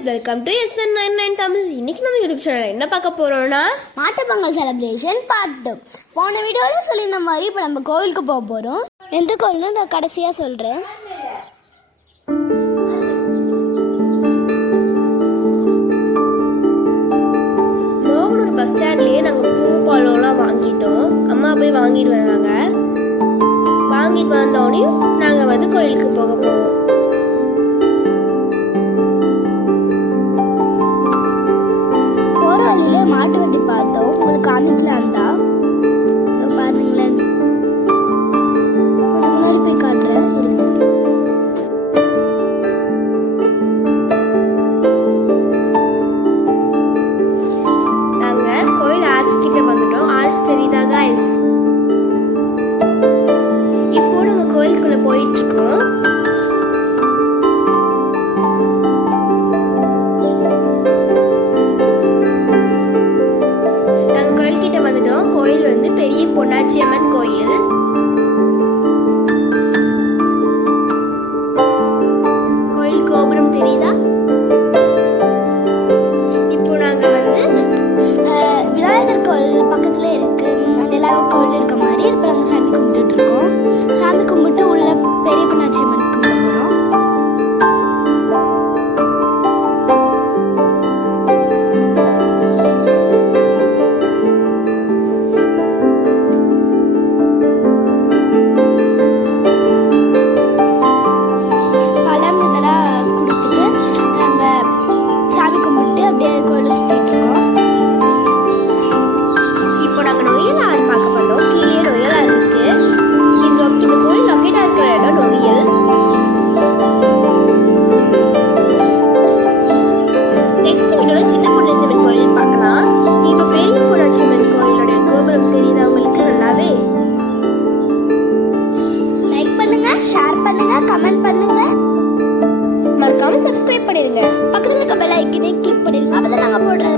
Friends, welcome to SN99 Tamil. இன்னைக்கு நம்ம YouTube channel என்ன பார்க்க போறோம்னா மாட்டு பொங்கல் செலிப்ரேஷன் பார்ட் 2. போன வீடியோவில் சொல்லியிருந்த மாதிரி இப்போ நம்ம கோவிலுக்கு போக போகிறோம். எந்த கோவில்னு நான் கடைசியாக சொல்கிறேன். மோகனூர் பஸ் ஸ்டாண்ட்லேயே நாங்கள் பூ பழம்லாம் வாங்கிட்டோம். அம்மா போய் வாங்கிட்டு வந்தாங்க. வாங்கிட்டு வந்தோடனே நாங்கள் வந்து கோயிலுக்கு போக போவோம். போகிற வழியில் மாட்டு வண்டி பார்த்தோம். உங்களுக்கு காமிக்கலாம் தான் பாருங்களேன். கொஞ்சம் முன்னாடி போய் காட்டுறேன். நாங்கள் கோயில் ஆர்ச் கிட்ட வந்துட்டோம். ஆர்ச் தெரியுதா கைஸ்? இப்போ நாங்கள் கோயிலுக்குள்ள போயிட்டு இருக்கோம். கோயில் வந்து பெரிய பொன்னாச்சி அம்மன்